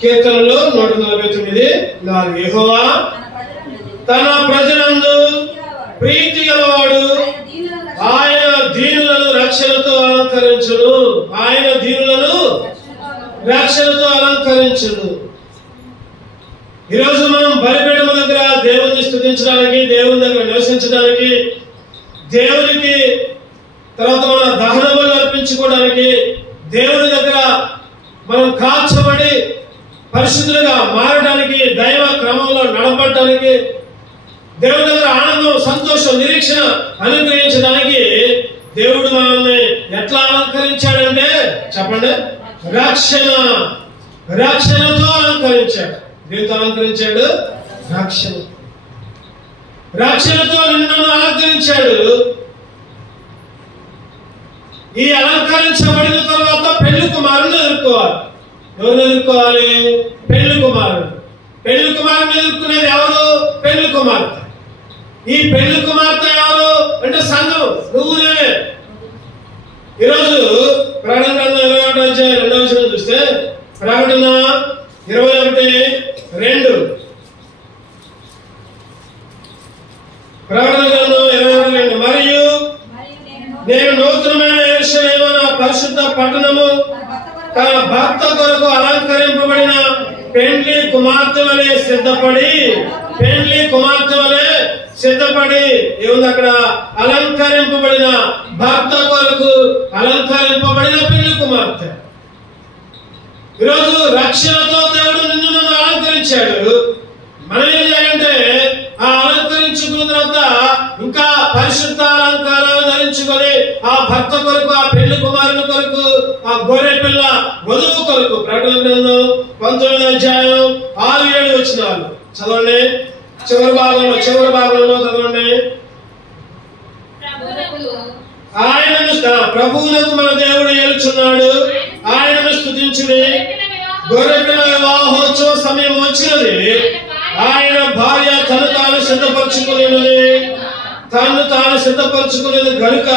కీర్తనలు 149:4 యెహోవా తన ప్రజలందు ప్రీతి గలవాడు, ఆయన దీనులను రక్షణతో అలంకరించును. ఆయన దీనులను రక్షణతో అలంకరించును. ఈరోజు మనం బలిపీఠం దగ్గర దేవుణ్ణి స్తుతించడానికి, దేవుని దగ్గర నివసించడానికి, దేవునికి తర్వాత మన దహన బలి అర్పించుకోవడానికి, దేవుని దగ్గర మనం కాల్చబడి పరిశుద్ధులుగా మారడానికి, దైవ క్రమంలో నడపడానికి, దేవుని దగ్గర ఆనందం, సంతోషం, నిరీక్షణ అనుగ్రహించడానికి దేవుడు మనల్ని ఎట్లా అలంకరించాడంటే చెప్పండి, రక్షణతో అలంకరించాడు. దేనితో అలంకరించాడు? రక్షణతో నిన్ను అలంకరించాడు. ఈ అలంకరించబడిన తర్వాత పెళ్లి కుమారుని ఎదుర్కోవాలి. ఎవరు ఎదుర్కోవాలి? పెళ్లి కుమారుడు. పెళ్లి కుమారుని ఎదుర్కొనేది ఎవరు? పెళ్లి కుమార్తె. ఈ పెళ్లి కుమార్తె ఎవరు అంటే సంఘం, నువ్వు నేనే. ఈరోజు ప్రకటన గ్రంథం 21:2 చూస్తే, ప్రకటన 21:2, ప్రకటన గ్రంథం 21:2, మరియు నేను నూతనమైన యెరూషలేము నా పరిశుద్ధ పట్టణము తన భర్త కొరకు అలంకరింపబడిన పెండ్లి కుమార్తె వలె సిద్ధపడి, పెండ్లి కుమార్తె వలె సిద్ధపడి ఏముంది అక్కడ? అలంకరింపబడిన భర్త కొరకు అలంకరింపబడిన పెళ్లి కుమార్తె. ఈరోజు రక్షణతో దేవుడు నిన్ను నన్ను అలంకరించాడు. మనం ఏం చేయాలంటే ఆ అలంకరించుకున్న తర్వాత ఇంకా పరిశుద్ధ అలంకారాలు ధరించుకొని ఆ భర్త కొరకు, ఆ పెళ్లి కుమారుని కొరకు, ఆ గొర్రె పిల్ల వధువు కొరకు. ప్రకటన గ్రంథం 19:6-7 చదవండి. చివరి భాగంలో చదవండి. ప్రభువునకు మన దేవుడు ఏలుచున్నాడు, ఆయనను స్తుతించుడి. గొర్రెపిల్ల వివాహోత్సవ సమయం వచ్చినది. ఆయన భార్య తను తాను సిద్ధపరచుకునేది కనుక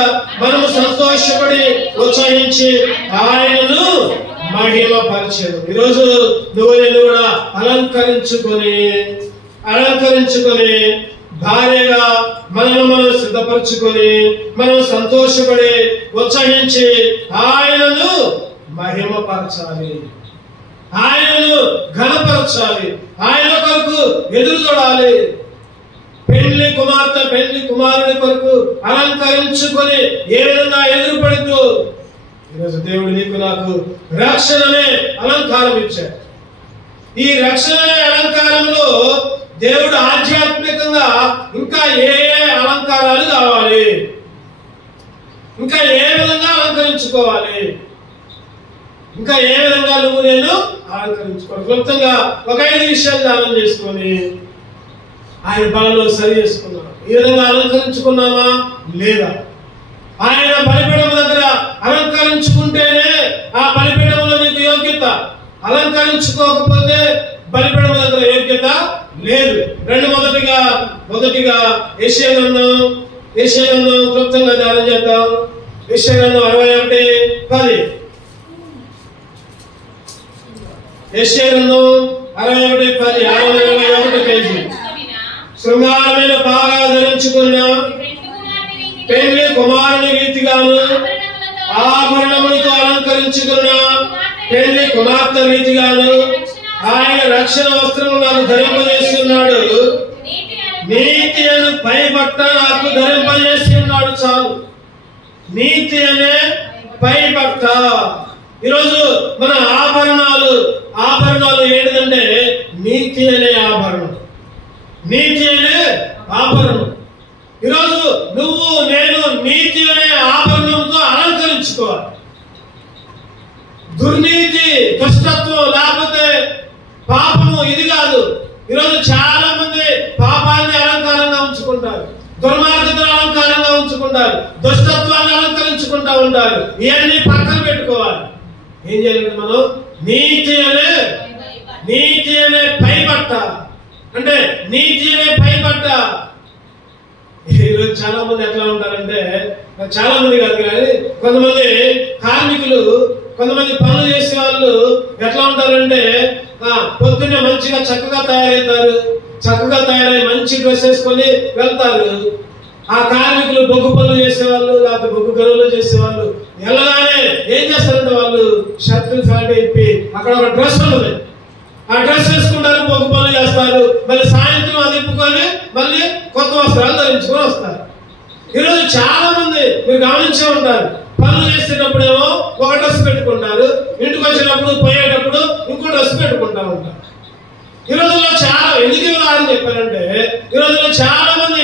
మనము సంతోషపడి ఉత్సాహించి ఆయనను మహిమపరచెను. ఈరోజు నువ్వు నేను కూడా అలంకరించుకొని భార్యగా మనం సిద్ధపరచుకొని మనం సంతోషపడి ఉత్సాహించి ఆయనను మహిమపరచాలి, ఆయనను ఘనపరచాలి, ఆయన కొరకు ఎదురు చూడాలి. పెళ్లి కుమార్తె పెళ్లి కుమారుని కొరకు అలంకరించుకొని ఏ విధంగా ఎదురుపడుతూ ఈరోజు దేవుడు నీకు నాకు రక్షణనే అలంకారం ఇచ్చాడు. ఈ రక్షణనే అలంకారంలో దేవుడు ఆధ్యాత్మికంగా ఇంకా ఏ అలంకారాలు కావాలి, ఇంకా ఏ విధంగా అలంకరించుకోవాలి, ఇంకా ఏ విధంగా నువ్వు నేను అలంకరించుకోవాలి. క్లుప్తంగా ఒక 5 విషయాలు ధ్యానం చేసుకొని ఆయన బలలో సరి చేసుకున్నాం. ఈ విధంగా అలంకరించుకున్నామా లేదా? ఆయన బలిపీఠం దగ్గర అలంకరించుకుంటేనే ఆ బలిపీఠంలో నీకు యోగ్యత, అలంకరించుకోకపోతే బలిపీఠం దగ్గర యోగ్యత లేదు. మొదటిగా యెషయా గ్రంథం క్లుప్తంగా ధ్యానం చేద్దాం. యెషయా గ్రంథం 61:10. యెషయా గ్రంథం 61:10 61 పేజీ. శృంగారమైన బాగా ధరించుకున్న పెళ్లి కుమారుని రీతిగాను ఆభరణములతో అలంకరించుకున్న పెళ్లి కుమార్తె రీతిగాను ఆయన రక్షణ వస్త్రము నాకు ధరింపజేసి ఉన్నాడు. నీతి అనే పై బట్ట నాకు ధరింపజేసి ఉన్నాడు. చాలు, నీతి అనే పై బట్ట. ఈరోజు మన ఆభరణాలు ఏంటంటే నీతి అనే ఆభరణం, నీతి అనే ఆభరణం. ఈరోజు నువ్వు నేను నీతి అనే ఆభరణంతో అలంకరించుకోవాలి. దుర్నీతి, దుష్టత్వం లేకపోతే పాపము ఇది కాదు. ఈరోజు చాలా మంది పాపాన్ని అలంకారంగా ఉంచుకుంటారు, దుర్మార్గతను అలంకారంగా ఉంచుకుంటారు, దుష్టత్వాన్ని అలంకరించుకుంటా ఉంటారు. ఇవన్నీ పక్కన పెట్టుకోవాలి. ఏం చేయాలంటే మనం నీతి అనే పైబట్ట, అంటే నీతి అనే పైబట్ట. ఈరోజు చాలా మంది ఎట్లా ఉంటారంటే, చాలా మంది కాదు కానీ కొంతమంది కార్మికులు, కొంతమంది పనులు చేసే వాళ్ళు ఎట్లా ఉంటారంటే పొద్దున్నే మంచిగా చక్కగా తయారవుతారు, చక్కగా తయారై మంచి డ్రెస్ వేసుకొని వెళ్తారు. ఆ కార్మికులు బొగ్గు పనులు చేసేవాళ్ళు, లేకపోతే బొగ్గు గనులు చేసేవాళ్ళు వెళ్ళగానే ఏం చేస్తారంటే వాళ్ళు షర్ట్ ప్యాంట్ ఇప్పి అక్కడ ఒక డ్రెస్ ఉన్నది, ఆ డ్రెస్ వేసుకుంటారు, బొగ్గు పనులు చేస్తారు. మళ్ళీ సాయంత్రం అది ఇప్పుకొని మళ్ళీ కొత్త వస్త్రాలు ధరించుకొని వస్తారు. ఈరోజు చాలా మంది మీరు గమనించే ఉంటారు, పనులు చేసేటప్పుడేమో ఒక డ్రెస్ పెట్టుకుంటారు, ఇంటికి వచ్చినప్పుడు పోయేటప్పుడు ఇంకో డ్రెస్ పెట్టుకుంటా ఉంటారు. ఈ రోజుల్లో చాలా ఎందుకు ఉదాహరణ చెప్పారంటే, ఈ రోజుల్లో చాలా మంది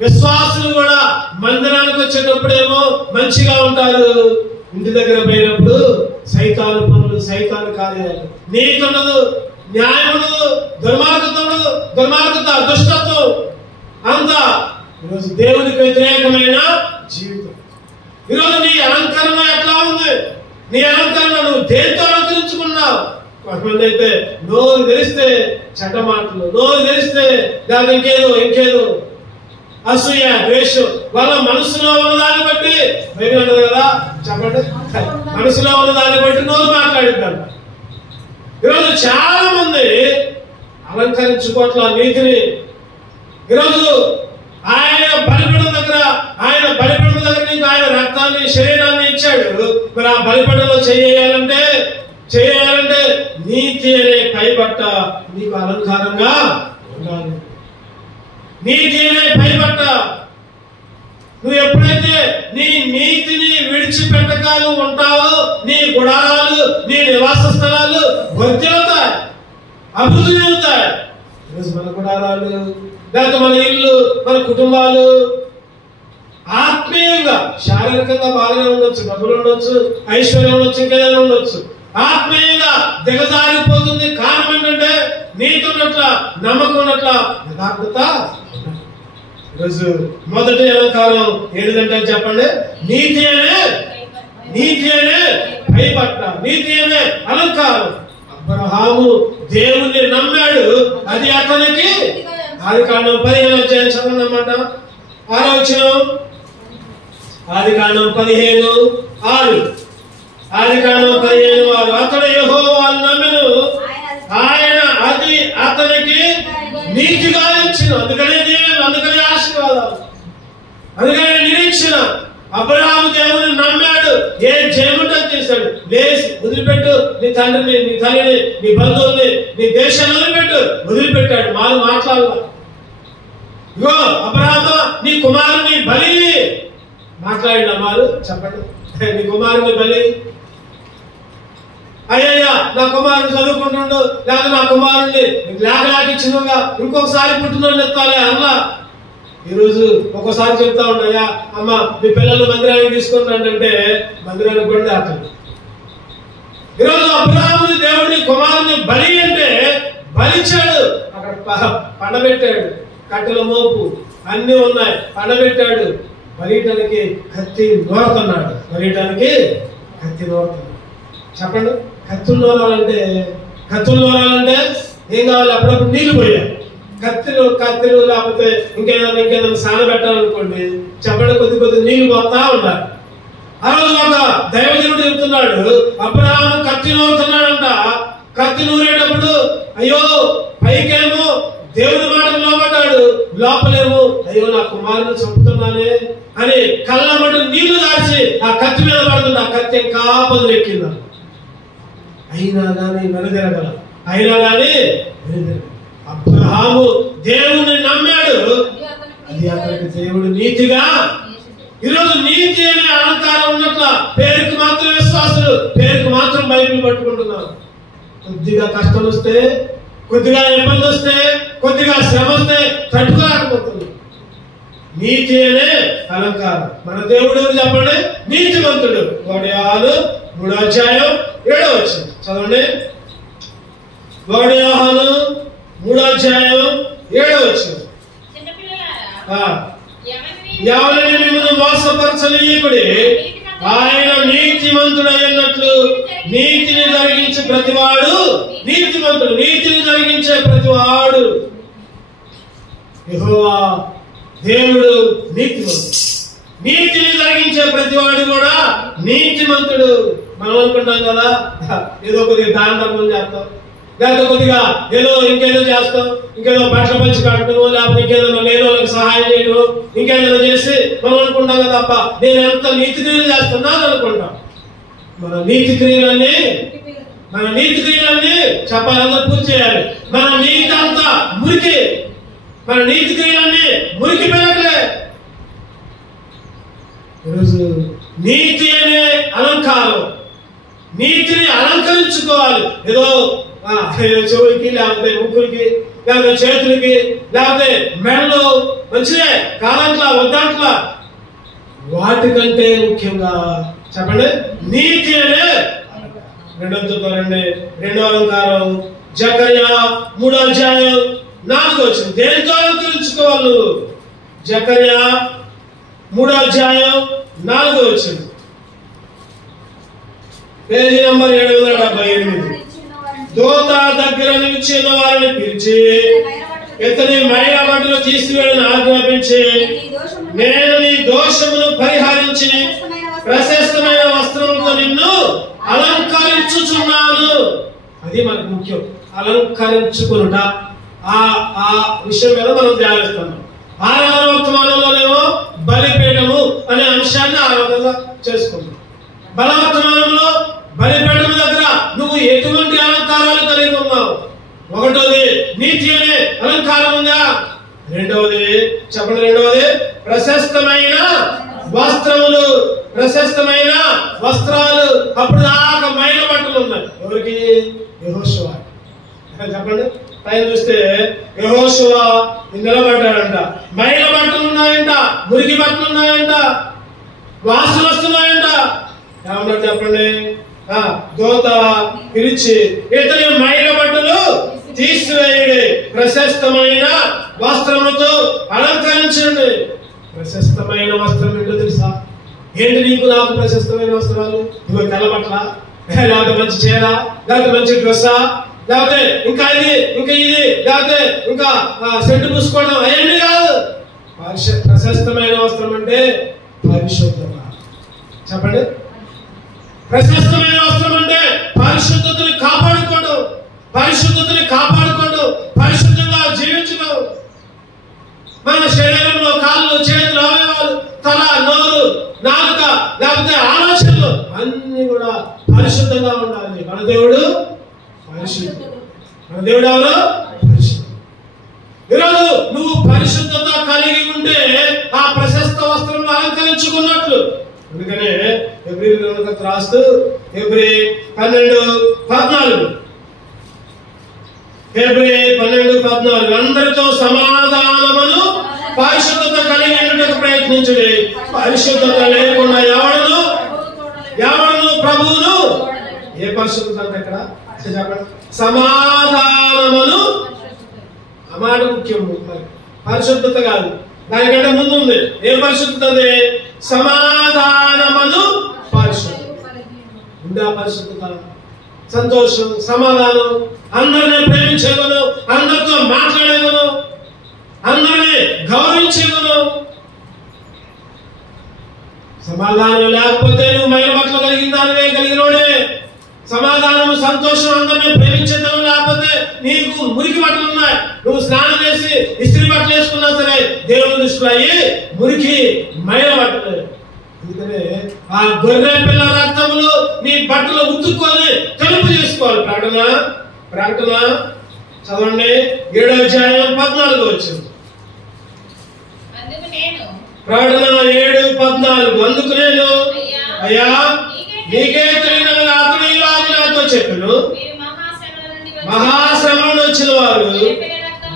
విశ్వాసులు కూడా మందిరానికి వచ్చేటప్పుడేమో మంచిగా ఉంటారు, ఇంటి దగ్గర పోయినప్పుడు సైతాను పనులు, సైతాను కార్యాలు, నీతి ఉండదు, న్యాయం ఉండదు, దుర్మార్గత, దుష్టత్వం అంతా ఈరోజు దేవునికి వ్యతిరేకమైన జీవితం. ఈరోజు నీ అలంకరణ ఎట్లా ఉంది? నీ అలంకరణ నువ్వు దేంతో అలంకరించుకున్నావు? కొంతమంది అయితే నోరు తెరిస్తే చెడ్డ మాటలు, నోరు తెరిస్తే దాని ఇంకేదో అసూయ, ద్వేషం, వాళ్ళ మనసులో ఉన్నదాన్ని బట్టి బయట కదా చెప్పండి, మనసులో ఉన్నదాన్ని బట్టి నోరు మాట్లాడిద్దాం. ఈరోజు చాలా మంది అలంకరించుకోవట్ల నీతిని. ఈరోజు ఆయన బలిపీఠం దగ్గర నీకు ఆయన రక్తాన్ని, శరీరాన్ని ఇచ్చాడు. మరి ఆ బలిపీఠంలో చేయాలంటే నీతి అనే పైబట్ట నీకు అలంకారంగా ఉండాలి. నీతి అనే పైబట్ట నువ్వు ఎప్పుడైతే నీ నీతిని విడిచిపెట్టకాలు ఉంటావో, నీ గుడారాలు, నీ నివాస స్థలాలు వర్ధిల్లుతాయి, అభివృద్ధి చెందుతాయి. ఈరోజు మన గుడారాలు, లేకపోతే మన ఇల్లు, మన కుటుంబాలు ఆత్మీయంగా, శారీరకంగా బాగానే ఉండొచ్చు, డబ్బులు ఉండొచ్చు, ఐశ్వర్యం ఉండొచ్చు, ఇంకేదైనా ఉండొచ్చు, ఆత్మీయంగా దిగజారిపోతుంది. కారణం ఏంటంటే నీతి ఉన్నట్ల, నమ్మకం ఉన్నట్ల, యథార్థత. ఈరోజు మొదటి అలంకారం ఏంటంటే చెప్పండి, నీతి అనే పైబట్ట, నీతి అనే అలంకారం. అబ్రహాము దేవుణ్ణి నమ్మాడు, అది అతనికి ఆదికాండం 15 అధ్యాయం చదవనమాట. 6వ వచనం, ఆదికాండం 15:6. ఆదికాండం 15:6. అతడు యెహోవాను నమ్మెను, ఆయన అది అతనికి నీతిగా ఇచ్చెను. అందుకనే దీవెన, అందుకనే ఆశీర్వాదాలు, అందుకనే నిరీక్షణ. అబ్రహాము దేవుని నమ్మాడు, ఏ జయముంటే చేశాడు. లేచి వదిలిపెట్టు నీ తండ్రిని, నీ తల్లిని, నీ బంధువుల్ని, నీ దేశాన్ని వదిలిపెట్టాడు. వాళ్ళు మాట్లాడాలి. ఇగో అబ్రహాము నీ కుమారుని బలి మాట్లాడిన వారు చెప్పండి, నీ కుమారుని బలి. అయ్యయ్యా నా కుమారుని చదువుకుంటుండు, లేక నా కుమారుణ్ణి లేకలాకిచ్చినగా ఇంకొకసారి పుట్టినోళ్ళు ఎత్తాలి అలా. ఈరోజు ఒక్కోసారి చెప్తా ఉంటాయా, అమ్మ మీ పిల్లలు మందిరానికి తీసుకుంటానంటే మందిరానికి కూడా దాటండి. ఈరోజు అబ్రహాముని దేవుడిని కుమారుని బలి అంటే బలిచ్చాడు, అక్కడ పండబెట్టాడు, కట్టెల మోపు అన్ని ఉన్నాయి, పండబెట్టాడు. బలియటానికి కత్తి నోరుతున్నాడు, చెప్పండి. కత్తులు నోరాలంటే ఏం కావాలి? అప్పుడప్పుడు నీళ్లు పోయాలి. కత్తిలు లేకపోతే ఇంకేదైనా స్నానం పెట్టాలనుకోండి, చెప్పండి, కొద్ది నీళ్లు పోతా ఉండాలి. ఆ రోజు ఒక దైవజనుడు చెబుతున్నాడు, అబ్రహాము కత్తి నూరుతున్నాడంట. కత్తి నూరేటప్పుడు అయ్యో పైకేమో దేవుని మాటకు లోపడ్డాడు, లోపలేమో అయ్యో నా కుమారుని చంపుతున్నానే అని కళ్ళమటు నీళ్లు దాచి ఆ కత్తి మీద పడుతుంది. ఆ కత్తి ఇంకా పదులెక్కిందా. అయినా కానీ వెనుదిరగల, అబ్రహాము దేవుని నమ్మాడు, అది అతనికి దేవుడు నీతిగా. ఈరోజు నీతి అనే అలంకారం ఉన్నట్ల పేరుకి మాత్రం విశ్వాసులు, పేరుకి మాత్రం బైబిల్ పట్టుకుంటున్నారు. కొద్దిగా కష్టం వస్తే, కొద్దిగా ఇబ్బంది వస్తే, కొద్దిగా శ్రమ వస్తే తట్టుకోలేకపోతుంది. నీతి అనే అలంకారం. మన దేవుడు చెప్పండి, నీతివంతుడు. 3వ అధ్యాయం 7వ వచనం చదవండి. 3వ అధ్యాయం 7వ వచనం. ఎవరిని మిమ్మల్ని మోసపరచనీయకుడి, ఆయన నీతిమంతుడైనట్లు నీతిని జరిగించే ప్రతివాడు నీతిమంతుడు. నీతిని జరిగించే ప్రతివాడు యెహోవా దేవుడు నీతిమంతుడు. నీతిని జరిగించే ప్రతి వాడు కూడా నీతిమంతుడు. మనం అనుకుంటాం కదా, ఏదో కొద్దిగా దాన ధర్మం చేస్తాం, లేకపోతే కొద్దిగా ఏదో ఇంకేదో చేస్తాం, ఇంకేదో బట్టలు పంచి కట్టడం, లేకపోతే ఇంకేదో లేని వాళ్ళకి సహాయం చేయడం, ఇంకేదో చేసి మనం అనుకుంటాం కదా, అబ్బా నేను ఎంత నీతి క్రియలు చేస్తున్నాను అనుకుంటాం. మన నీతి క్రియలన్నీ చెప్పాలంతా పూర్తి చేయాలి. మన నీతి అంతా మురికి, మన నీతి క్రియలన్నీ మురికి పెరగలే. ఈరోజు నీతి అనే అలంకారం, నీతిని అలంకరించుకోవాలి. ఏదో చెవులకి, లేకపోతే ముక్కులకి, లేకపోతే చేతులకి, లేకపోతే మెడలో మంచిదే కాలంట్లా వద్దంట్లా, వాటికంటే ముఖ్యంగా చెప్పండి నీతి అనే రెండో అలంకారం. జకర్యా 3వ అధ్యాయం 4వ వచనం. దేనితో అలంకరించుకోవాలి నువ్వు? జకర్యా 3వ అధ్యాయం 4వ వచనం, పేజీ నంబర్ 778. దూత దగ్గర నిలిచిన వారిని పిలిచి ఇతని మైల బట్టలు తీసివేయని ఆజ్ఞాపించి, నేను నీ దోషమును పరిహరించి ప్రశస్తమైన వస్త్రములతో నిన్ను అలంకరించుచున్నాను. అది మనకు ముఖ్యం, అలంకరించుకునుట. ఆ విషయం మీద మనం ధ్యానిస్తున్నాం. 6వ వర్తమానంలోనేమో బలిపీఠము అనే అంశాన్ని ఆరోగ్యంగా చేసుకుంటాం. బలవర్తమానంలో బలిపీఠం దగ్గర నువ్వు ఎటువంటి అలంకారాలు కలిగి ఉన్నావు? ఒకటోది నీతి అనే అలంకారం ఉందా? రెండవది చెప్పండి, రెండవది ప్రశస్తమైన వస్త్రములు, ప్రశస్తమైన వస్త్రాలు. అప్పుడు దాకా మైల బట్టలు ఉన్నాయి. ఎవరికి? యెహోషువ. చెప్పండి, పైన చూస్తే యెహోషువ నిలబడ్డాడంట. మైల బట్టలు ఉన్నాయంట, మురికి బట్టలు ఉన్నాయంట, వాసన వస్తున్నాయంట. ఏమన్నా చెప్పండి, దూత పిలిచి ఇతని మైల బట్టలు తీసివేయడి, ప్రశస్తమైన వస్త్రములతో అలంకరించండి. ప్రశస్తమైన వస్త్రం ఏంటో తెలుసా? ఏంటి నీకు నాకు ప్రశస్తమైన వస్త్రాలు? ఇవి తెల్ల బట్టల, లేకపోతే మంచి చీర, లేకపోతే మంచి డ్రెస్సా, లేకపోతే ఇంకా ఇది లేకపోతే ఇంకా సెంటు పూసుకోవడం, అవన్నీ కాదు. ప్రశస్తమైన వస్త్రం అంటే పరిశుద్ధత. చెప్పండి, ప్రశస్తమైన వస్త్రం అంటే పరిశుద్ధతని కాపాడుకోవడం, పరిశుద్ధంగా జీవించడం. మన శరీరంలో కాళ్ళు, చేతులు, అవయవాలు, తల, నోరు, నాలుక, లేకపోతే ఆలోచనలు అన్ని కూడా పరిశుద్ధంగా ఉండాలి. మన దేవుడు పరిశుద్ధుడు. మన దేవుడు ఎవరు? పరిశుద్ధుడు. ఈరోజు నువ్వు పరిశుద్ధత కలిగి ఉంటే ఆ ప్రశస్త వస్త్రంలో అలంకరించుకున్నట్లు. అందుకనే హెబ్రీయులకు రాస్తూ హెబ్రీ 12:14 అందరితో సమాధానమును పరిశుద్ధత కలిగి ఉండటకు ప్రయత్నించుడి. పరిశుద్ధత లేకుండా ఎవడను ప్రభువును ఏ పరిశుద్ధత అంటే ఇక్కడ చెప్పండి, సమాధానమును. ఆ మాట ముఖ్యం. పరిశుద్ధత కాదు, దానికంటే ముందు ఉంది. ఏ పరిశుద్ధత? సమాధానమును పరిశుద్ధత. ఉందా పరిశుద్ధత? సంతోషం, సమాధానం, అందరినీ ప్రేమించేవను, అందరితో మాట్లాడేవను, అందరినీ గౌరవించేవను. సమాధానం లేకపోతే నువ్వు మైల బట్టలు కలిగినోడే. సమాధానము, సంతోషం, అందరినీ ప్రేమించేతనం లేకపోతే నీకు మురికి బట్టలు ఉన్నాయి. నువ్వు స్నానం చేసి ఇస్త్రీ బట్టలు వేసుకున్నా సరే దేవుని దృష్టిలో అయ్యి మురికి మైల బట్టలు. అందుకనే ఆ గొర్రె పిల్ల రక్తములు నీ బట్టలు ఉతుక్కొని తెలుపు చేసుకోవాలి. ప్రకటన చదవండి 7వ అధ్యాయం 14 వచ్చింది. ప్రకటన 7:14. అందుకు నేను, అయ్యా నీకే తెలియనగా అతడు ఇలాగ నాతో చెప్పెను, మహాశ్రమను వచ్చిన వారు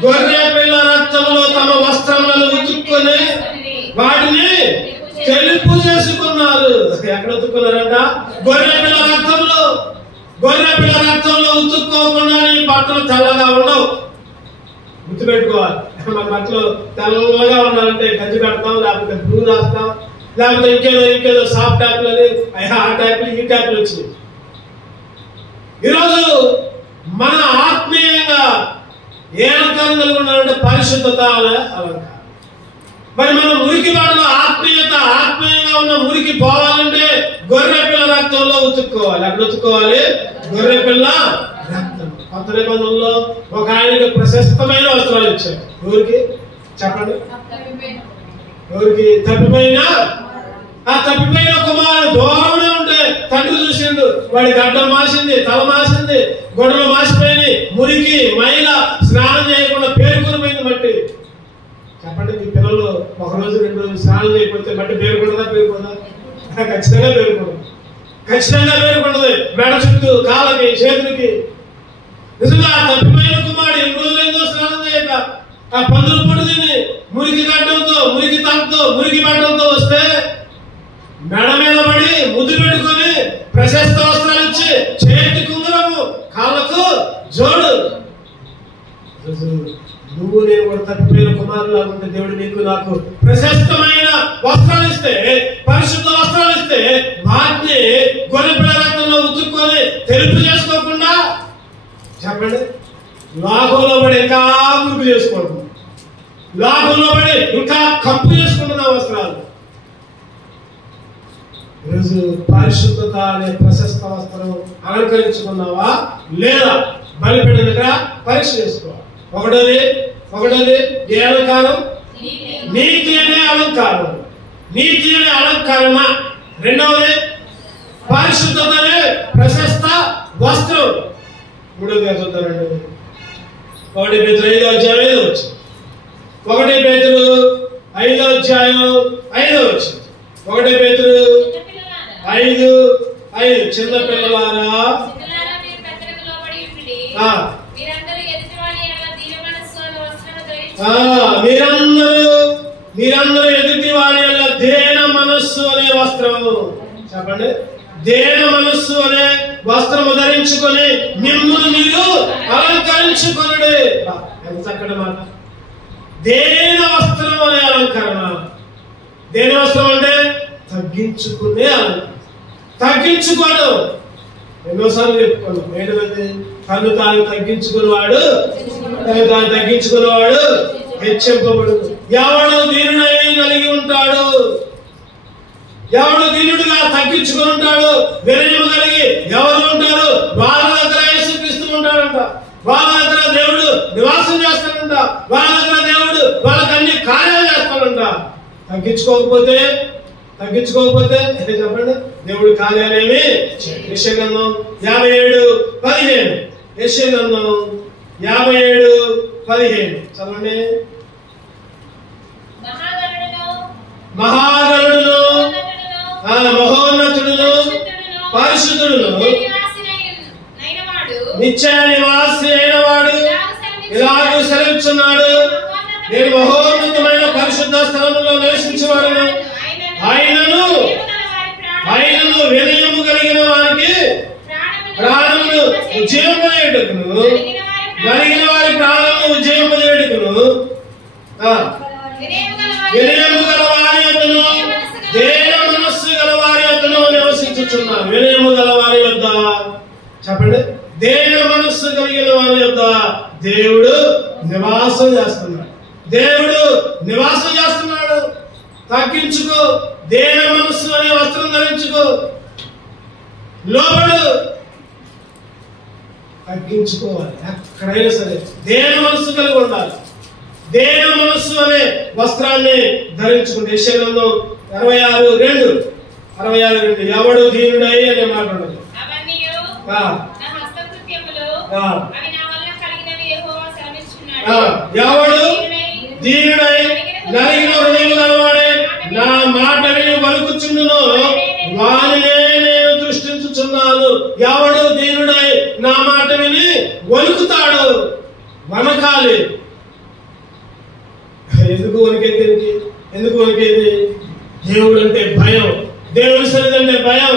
గొర్రె పిల్ల రక్తములో తమ వస్త్రములను ఉతుక్కొని వాటిని తెలుపు చేసుకున్నారు. ఎక్కడ ఉతుక్కున్నారంట? గొర్రె పిల్ల రక్తంలో ఉతుక్కోకుండా నీ బట్టలు తెల్లగా ఉండవు. గుర్తుపెట్టుకోవాలి. మన బట్టలు తెల్లగా ఉండాలంటే గజ్జి పెడతాం, లేకపోతే బ్లూ రాస్తాం, లేకపోతే ఇంకేదో సాఫ్ట్ ట్యాప్లు అని ఆ ట్యాప్లు ఈ ట్యాప్లు వచ్చినాయి. ఈరోజు మన ఆత్మీయంగా ఏ అలంకారం కలిగి ఉండాలంటే పరిశుద్ధత అలంకారం. మరి మన మురికి వాడలో ఆత్మీయంగా ఉన్న మురికి పోవాలంటే గొర్రె పిల్ల రక్తంలో ఉతుక్కోవాలి. అక్కడ ఉతుక్కోవాలి గొర్రె పిల్ల రక్తం. కొత్త నిబంధనలో ఒక ఆయనకి ప్రశస్తమైన వస్త్రాలు ఇచ్చారు. ఎవరికి చెప్పండి? ఎవరికి? తప్పిపోయిన కుమారుడు దూరంలో ఉంటే తండ్రి చూసిండు, వాడి గడ్డం మాసింది, తల మాసింది, గొడవలు మాసిపోయింది, మురికి మైల, స్నానం చేయకుండా పేరుకునిపోయింది మట్టి. చెప్పండి, మీ పిల్లలు ఒక రోజు 2 రోజులు స్నానం చేయకపోతే మట్టి పేరుకుంటుందా? పేరుకుందా? ఖచ్చితంగా పేరుకుంటది. మెడ చుట్టూ, కాళ్ళకి, చేతులకి. నిజంగా ఆ తప్పిపోయిన కుమారుడు 2 రోజులైందో స్నానం చేయక ఆ పందులు పొడి తిని మురికి గడ్డంతో, మురికి తలతో, మురికి బట్టలతో వస్తే మెడ మీద పడి ముద్దు పెట్టుకొని ప్రశస్త వస్త్రాలు ఇచ్చి చేతి కుంగురము, కాళ్ళకు జోడు. నువ్వు నేను కూడా తప్పిపోయిన కుమారులా ఉంటే దేవుడు నీకు నాకు ప్రశస్తమైన వస్త్రాలు ఇస్తే, పరిశుద్ధ వస్త్రాలు ఇస్తే వాటిని గొర్రెపిల్ల రక్తంలో ఉతుక్కొని తెలుపు చేసుకోకుండా చెప్పండి లోకంలో పడి ఇంకా మురుగు చేసుకుంటున్నాం, లోకంలో పడి ఇంకా కప్పు చేసుకుంటున్న వస్త్రాలు. ఈరోజు పరిశుద్ధత అనే ప్రశస్త వస్త్రం అలంకరించుకున్నావా లేదా? బలిపీఠం దగ్గర పరీక్ష చేసుకోవాలి. ఒకటోది ఏ అలంకారం? నీతి అనే అలంకారం. నీతి అనే అలంకరణ. రెండవది పరిశుద్ధత అనే ప్రశస్త వస్త్రం. మూడోదిగా చూద్దామండి. 1 Peter 5వ అధ్యాయం 5వ వచనం. 1 Peter 5వ అధ్యాయం 5వ వచనం. 1 Peter 5:5 చిన్న పిల్లలారా మీరందరూ ఎదుటి వారి యొక్క దేన మనస్సు అనే వస్త్రము. చెప్పండి, దేన మనస్సు అనే వస్త్రము ధరించుకొని మిమ్మును మీరు అలంకరించుకొనుడి. ఎంత చక్కటి మాట. దేన వస్త్రం అనే అలంకరణ. దేన వస్త్రం అంటే తగ్గించుకునే అలంకరణ. తగ్గించుకోవడం ఎన్నోసార్లు చెప్పుకున్నాం. ఏంటంటే తను తాను తగ్గించుకునేవాడు హెచ్చింపబడు. ఎవడు దీనుడై కలిగి ఉంటాడు, ఎవడు దీనుడుగా తగ్గించుకుని ఉంటాడు, వినయము కలిగి ఎవరు ఉంటారు, వాళ్ళ దగ్గర యేసుక్రీస్తు ఉంటాడంట. వాళ్ళ దగ్గర దేవుడు నివాసం చేస్తాడంట. వాళ్ళ దగ్గర దేవుడు వాళ్ళకి అన్ని కార్యాలు చేస్తాడంట. తగ్గించుకోకపోతే చెప్పండి, దేవుడి కార్యాలేమి. యెషయా గ్రంథం 57:15. యెషయా గ్రంథం 57:15 చదవండి. మహాగణుడును మహోన్నతుడును పరిశుద్ధుడును నిత్య నివాసి అయిన వాడు ఇలాగూ సెలవిస్తున్నాడు, నేను మహోన్నతమైన పరిశుద్ధ స్థలములో నివసించేవాడును, ఆయనను వినయము కలిగిన వారికి ప్రాణమును ఉజ్జీవింపజేయుటకును, కలిగిన వారి ప్రాణము ఉజ్జీవింపజేయుటకును, వినయము గల వారి యొద్దను దేన మనస్సు గల వారి యొద్దను నివసించుచున్నాను. వినయము గల వారి యొద్ద చెప్పండి, దేన మనస్సు కలిగిన వారి యొద్ద దేవుడు నివాసం చేస్తున్నాడు. తగ్గించుకో, దేన మనస్సు అనే వస్త్రం ధరించుకో. లోబడు, తగ్గించుకోవాలి. ఎక్కడైనా సరే దేన మనస్సు కలిగి ఉండాలి. దేన మనస్సు అనే వస్త్రాన్ని ధరించుకుంటే యెషయా గ్రంథం 66:2 ఎవడు దీనుడై అనే మాట ఉన్నది. ఎవడు దీనుడై నలిగిన హృదయము గలవాడే నా మాట విని వణుకుచుండునో వానినే నేను దృష్టించుచున్నాను. ఎవడు దీనుడై నా మాట విని వణుకుతాడు? వణకాలి. ఎందుకు వణికేది? దేవుడు అంటే భయం, దేవుడి సన్నిధి అంటే భయం,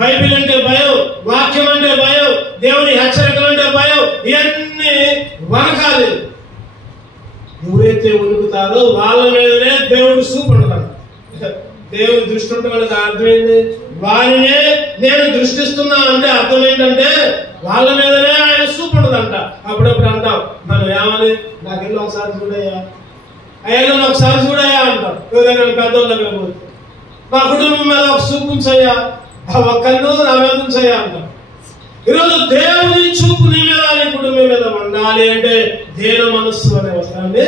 బైబిల్ అంటే భయం, వాక్యం అంటే భయం, దేవుని హెచ్చరికలు అంటే భయం. ఇవన్నీ వణకాలి. ఎవరైతే వణుకుతారో వాళ్ళ మీదనే దేవుడు చూపడతాడు. దేవుని దృష్టి ఉంటే వాళ్ళకి అర్థమైంది. వారినే నేను దృష్టిస్తున్నా అంటే అర్థం ఏంటంటే వాళ్ళ మీదనే ఆయన చూపడదంట. అప్పుడప్పుడు అంటాం మనం ఏమని, నాకెళ్ళి ఒకసారి చూడయ్యా, అయ్యా ఒకసారి చూడయ్యా అంటాం. ఎవరైనా పెద్దోళ్ళ దగ్గర పోతే మా కుటుంబం మీద ఒక చూపు ఉంచయ్యా, ఆ కన్ను నా మీద ఉంచయ్యా అంటాం. ఈరోజు దేవుని చూపు నీ మీద నీ కుటుంబం మీద ఉండాలి అంటే దేన మనస్సు అనే వస్తాండి.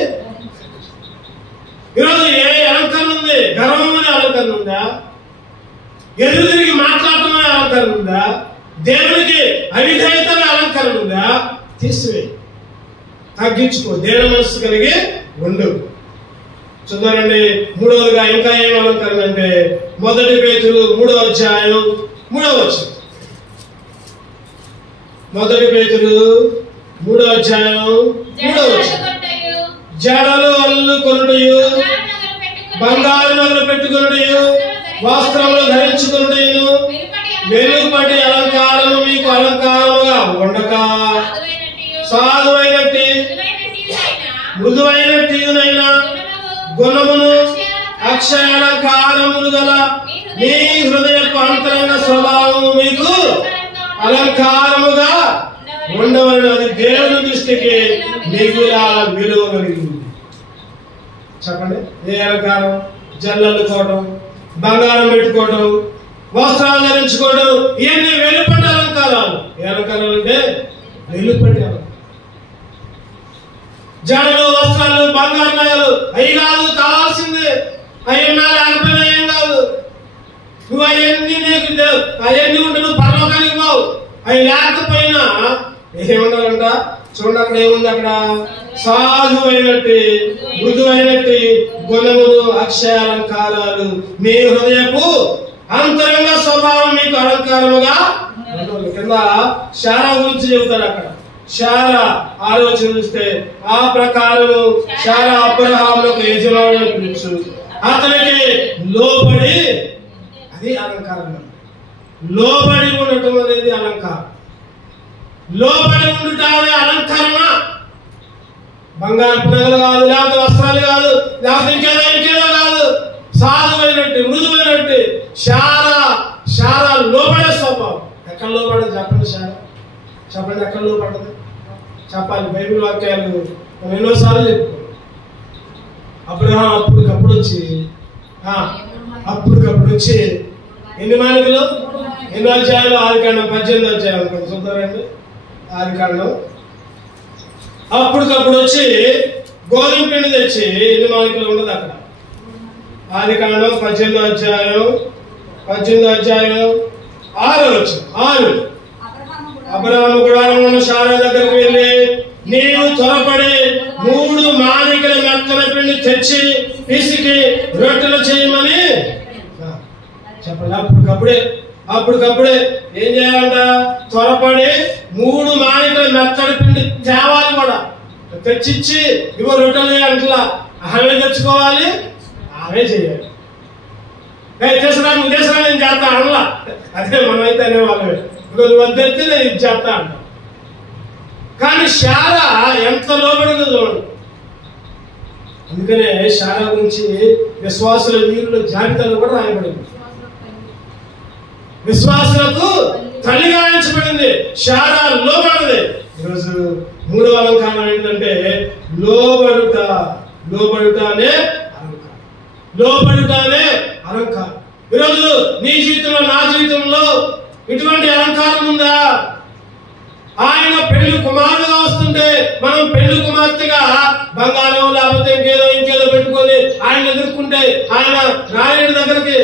ఈరోజు ఏ అలంకరణ ఉంది? గర్వం అనే అలంకరణ ఉందా? ఎదురు తిరిగి మాట్లాడటం అనే అలంకరణ ఉందా? దేవునికి అవిధేయత అనే అలంకరణ ఉందా? తీసివేయి, తగ్గించుకో, దేన మనస్సు కలిగి ఉండు. చూద్దానండి. మూడవదిగా ఇంకా ఏం అలంకరణ అంటే 1 పేతురు 3వ అధ్యాయం 3వ వచనం. 1 పేతురు 3వ అధ్యాయం 3వ వచనం. జడలు అల్లుకొనుటయు, బంగారు నగలు పెట్టుకొనుటయు, వస్త్రములు ధరించుకొనుటయును, వెలుపటి అలంకారము మీకు అలంకారముగా ఉండక సాధువైనట్టి మృదువైనట్టినైనా గుణమును అక్షయాలంకారములు గల మీ హృదయపు అంతరంగ స్వభావము మీకు అలంకారముగా ఉండవలెను. అది దేవుని దృష్టికి మీకు విలువ కలిగింది. చెప్పండి, ఏ అలంకారం? జల్లలుకోవడం, బంగారం పెట్టుకోవడం, వస్త్రాలు ధరించుకోవడం, ఇవన్నీ వెలుపటి అలంకారాలు. ఏ అలంకారాలు అంటే వెలుపటి అలంకారం. జడలు, వస్త్రాలు, బంగారు నగలు అవి కాదు కావాల్సిందే. అయ్యన్నా లేకపోయినా ఏం కాదు. నువ్వు అవన్నీ అవన్నీ ఉంటే నువ్వు పరలోకానికి పోవు. అవి లేకపోయినా ఏముండాలంట? చూడండి, అక్కడ ఏముంది? అక్కడ సాధువైనట్టి మృదువైనట్టి గుణములు అక్షయాలంకారాలు మీ హృదయపు అంతరంగ స్వభావం మీకు అలంకారముగా. కింద శారా గురించి చెబుతారు. అక్కడ శారా ఆలోచన చూస్తే ఆ ప్రకారము శారా అబ్రహాములకు యజమానుని పిలుచు, అతనికి లోబడి, అది అలంకారం. లోబడి ఉండటం అనేది అలంకారం. లోబడి ఉండటం అనే అలంకరణ. బంగారు నగలు కాదు, లేకపోతే వస్త్రాలు కాదు, లేకపోతే ఇంకేదో కాదు. సాధువైనట్టు, మృదువైనట్టు శారా లోబడే స్వభావం. ఎక్కడ లోబడదు చెప్పండి? శారా చెప్పండి, ఎక్కడ లోబడదు? చెప్పాలి. బైబిల్ వాక్యాలు ఎన్నోసార్లు చెప్పుకో. అబ్రహాం అప్పటికప్పుడు వచ్చి ఎన్ని మాలికలు? ఎన్నో అధ్యాయాలు? 18 అధ్యాయాలు చూద్దారండి. 6 అప్పటికప్పుడు వచ్చి గోధుమ పిండి తెచ్చి ఎన్ని మాలికలు ఉండదు అక్కడ. 18 అధ్యాయం 6వ వచనం. అబ్రహాము గుడారంలో ఉన్న శారా దగ్గరకు వెళ్ళి, నీవు త్వరపడి 3 మానికల మెత్తన పిండి తెచ్చి పిసికి రొట్టెలు చేయమని చెప్పండి. అప్పటికప్పుడే ఏం చేయాలంట? త్వరపడి 3 మానికల మెత్తడి పిండి తేవాలి కూడా. తెచ్చిచ్చి ఇవో రొట్టెలు చేయాలంటలా. ఆమె తెచ్చుకోవాలి, ఆమె చేయాలి. చేసినా నువ్వు చేసినా నేను చేస్తా అనలా. అదే మనమైతే అనేవాళ్ళమే. నువ్వు వద్దెత్తి నేను ఇది చేస్తా అంటాం. కానీ శారా ఎంత లోబడిందో చూడండి. అందుకనే శారా గురించి విశ్వాసుల వీరుల జాబితాలో కూడా రాయబడింది. విశ్వాసులకు తల్లిగా ఎంచబడింది. శారా లోబడింది. ఈరోజు 3వ అలంకారం ఏంటంటే లోబడుటనే అలంకారం. ఈరోజు నీ జీవితంలో, నా జీవితంలో ఇటువంటి అలంకారం ఉందా? ఆయన పెళ్లి కుమారుడుగా వస్తుంటే మనం పెళ్లి కుమార్తెగా బంగారం లేకపోతే ఇంకేదో పెట్టుకొని ఆయన ఎదుర్కొంటే ఆయన రాయడి దగ్గరికి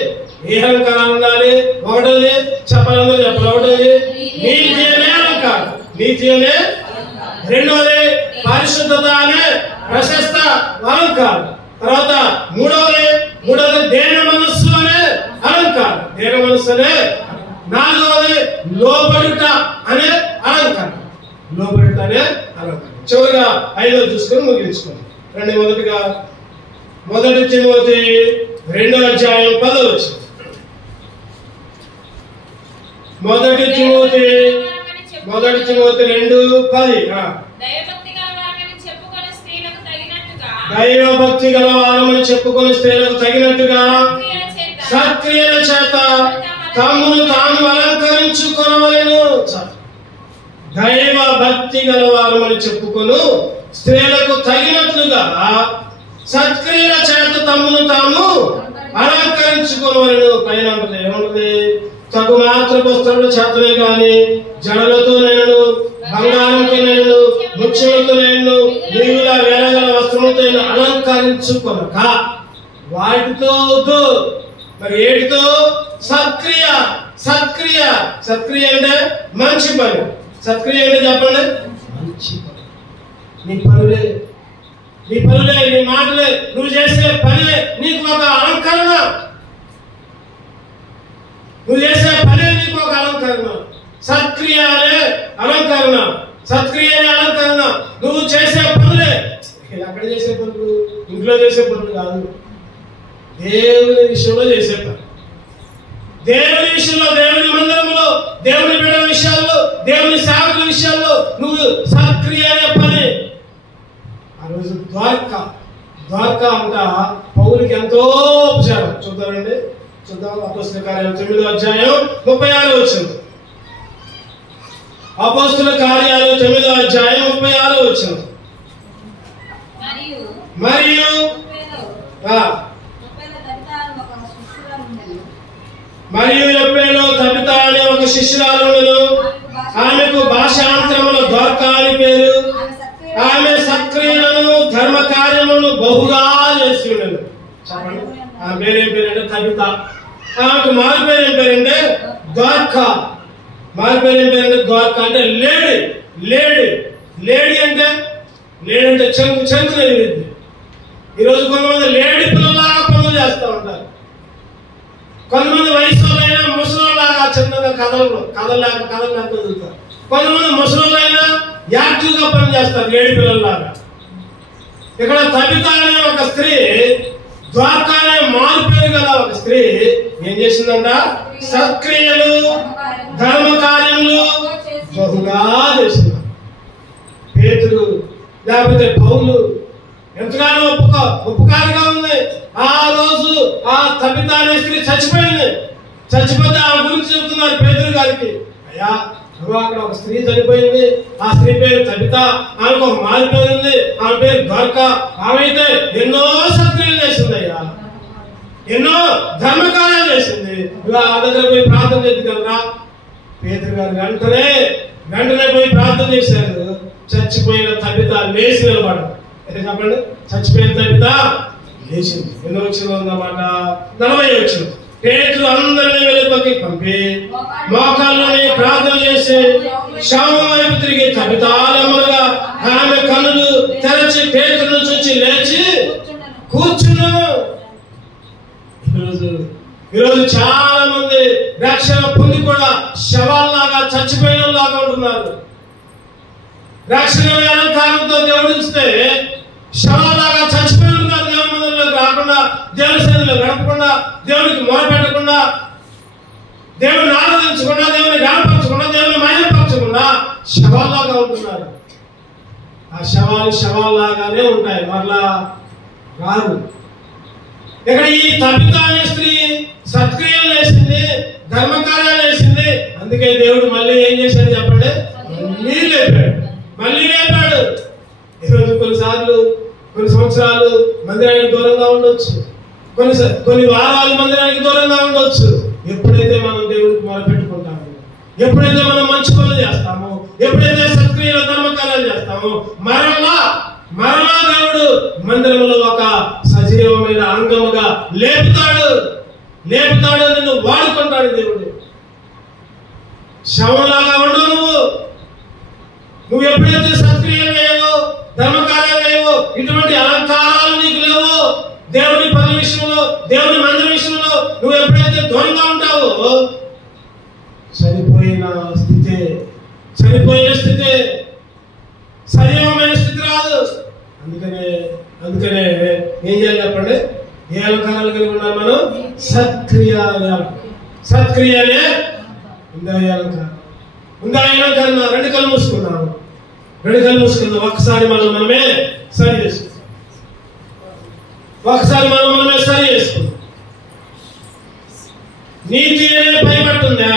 ఏ అలంకారం ఉండాలి? ఒకటోది చెప్పాలందరూ చెప్పాలి. ఒకటోది నీతి అనే అలంకారం, నీతి అనే. రెండోది పరిశుద్ధత అనే ప్రశస్త అలంకారం. తర్వాత మూడవది దేన మనస్సు అనే అలంకారం, దేన మనస్సు అనే. 4వది లోబడుట అనే అలంకారం, లోబడుట అనే అలంకారం. చివరిగా 5వ చూసుకొని ముగించుకోండి. మొదటిగా 1 తిమోతి 2వ అధ్యాయం 10వ వచనం. 1 తిమోతి 2:10. దైవభక్తి గల వారమని చెప్పుకొని స్త్రీలకు తగినట్టుగా సత్క్రియల చేత తమను తాను అలంకరించుకొనవలెను. దైవ భక్తి గల వారమని చెప్పుకొను స్త్రీలకు తగినట్లుగా సత్క్రియల చేత తమను తాము అలంకరించుకోవాలను. పైన ఉంటుంది ఏముంటుంది? తగు మాత్ర వస్త్రముల చేతనే గాని జడలతో నేను, బంగారంతో నేను, ముత్యములతో నేను, మిగుల వేలగల వస్త్రములతో నేను అలంకరించుకొనక వాటితో మరి ఏటితో? సత్క్రియ. సత్క్రియ సత్క్రియ అంటే మంచి పని. సత్క్రియ అంటే చెప్పండి, మంచి పని. నీ పనులే, నీ పనులే, నీ మాటలే, నువ్వు చేసే పనే నీకు ఒక అలంకరణ. నువ్వు చేసే పనే నీకు ఒక అలంకరణ. సత్క్రియ అనే అలంకరణ, సత్క్రియ అనే అలంకరణ. నువ్వు చేసే పనులే. ఎక్కడ చేసే పనులు? ఇంట్లో చేసే పనులు కాదు, దేవుని విషయంలో చేసే పని. దేవుని విషయంలో, దేవుని మందిరంలో, దేవుని బిడ్డల విషయాల్లో, దేవుని సేవకుల విషయాల్లో నువ్వు సత్క్రియ అనే పని. ఆ రోజు ద్వారకా అంట పౌలుకి ఎంతో ఉపచారం. చూద్దామండి, చూద్దాం. అపోస్తల కార్యాలు 9వ అధ్యాయం 36వ వచనం. అపోస్తల కార్యాలు 9వ అధ్యాయం 36వ వచనం. మరియు యొప్పేలో తబితా అనే ఒక శిష్యురాలుండెను. ఆమెకు భాషాంతరములో ద్వారకా అని పేరు. ఆమె సత్క్రియలను ధర్మ కార్యములను బహుగా చేసి ఉండేది. చెప్పండి, ఆమె పేరేం పేరంటే తబిత. ఆమెకు మారు పేరేం పేరంటే ద్వారకా. మారు పేరేం పేరంటే ద్వారకా అంటే లేడీ. లేడీ లేడీ అంటే చెంగు ఎగిరిద్ది. ఈరోజు కొంతమంది లేడీ పిల్లలాగా పనులు చేస్తూ ఉంటారు. కొంతమంది వయసులోనైనా ముసలిలాగా చిన్నగా కదలలేక వదులుతారు. కొంతమంది ముసలిలైనా యాక్టివ్ గా పని చేస్తారు లేడీ పిల్లల్లాగా. ఇక్కడ తబిత అనే ఒక స్త్రీ, ద్వారకా అనే మారు పేరు గల ఒక స్త్రీ ఏం చేసిందంట? సత్క్రియలు ధర్మ కార్యములు బహుగా చేసింది. పేతురు లేకపోతే పౌలు ఎంతగానో ఉపకారిగా ఉంది. ఆ రోజు ఆ తబిత అనే స్త్రీ చచ్చిపోయింది. చచ్చిపోతే ఆమె గురించి చెప్తున్నారు పేతురు గారికి, అయ్యా అక్కడ ఒక స్త్రీ చనిపోయింది. ఆ స్త్రీ పేరు తబిత, ఆమెకు ఒక మారు పేరు ఉంది, ఆమె పేరు ద్వారకా. ఆమె అయితే ఎన్నో సత్క్రియలు చేసింది అయ్యా, ఎన్నో ధర్మకార్యాలు చేసింది. ఇలా ఆ దగ్గర పోయి ప్రార్థన చేద్ది కదరా. పేతురు గారు వెంటనే పోయి ప్రార్థన చేశారు. చచ్చిపోయిన తబిత లేచి నిలబడ్డారు. అయితే చెప్పండి, చచ్చిపోయిన తబిత లేచింది. ఎన్నో వచ్చింది అన్నమాట? 40 వచ్చింది. పేతురు అందరినీ వెలుపలికి పంపి మోకాళ్ళని ప్రార్థన చేసి శవం వైపు తిరిగి తబితాలములుగా ఆమె కన్నులు తెరచి పేతురును చూచి లేచి కూర్చున్నాను. ఈరోజు చాలా మంది రక్షణ పొంది కూడా శవాల్లాగా చచ్చిపోయిన లాగా ఉంటున్నారు. రక్షణ అలంకారంతో దేవుడిస్తే శవాలాగా చచ్చిపోయి ఉన్నారు. దేవుని మందిరంలోకి రాకుండా, దేవుని సన్నిధిలో గడపకుండా, దేవునికి మొరపెట్టకుండా, దేవుని ఆరాధించకుండా, దేవుని గణపరచకుండా, దేవుని మహిమపరచకుండా శవాల్లాగా ఉంటున్నారు. ఆ శవాల్లాగానే ఉంటాయి, మరలా రాదు. ఇక్కడ ఈ తబిత అనే స్త్రీ సత్క్రియలు చేసింది, ధర్మకార్యాలు చేసింది. అందుకే దేవుడు మళ్ళీ ఏం చేశాడు చెప్పండి? మళ్ళీ లేపాడు. ఈరోజు కొన్నిసార్లు కొన్ని సంవత్సరాలు మందిరానికి దూరంగా ఉండొచ్చు, కొన్ని వారాలు మందిరానికి దూరంగా ఉండొచ్చు. ఎప్పుడైతే మనం దేవుడికి మొరపెట్టుకుంటామో, ఎప్పుడైతే మనం మంచి పనులు చేస్తామో, ఎప్పుడైతే సత్క్రియల ధర్మకార్యాలు చేస్తామో, మరలా దేవుడు మందిరంలో ఒక సజీవమైన అంగముగా లేపుతాడు. నిన్ను వాడుకుంటాడు దేవుడు. శవంలాగా ఉండవు నువ్వు ఎప్పుడైతే సత్క్రియలు లేవో, ధర్మకార్యాలు లేవో, ఇటువంటి అలంకారాలు నీకు లేవో, దేవుని పని విషయంలో, దేవుని మందిర విషయంలో నువ్వు ఎప్పుడైతే దూరంగా ఉంటావో చనిపోయిన స్థితే, సజీవమైన స్థితి రాదు. అందుకనే ఏం చేయాలి చెప్పండి? ఏ అలంకారాలు కలిగి ఉన్నాం మనం? సత్క్రియలే అలంకారం. రెండు కళ్ళు మూసుకున్నాము. ఒకసారి మనమే సరి చేసుకుందాం. నీతి అనేది భయపడుతుందా?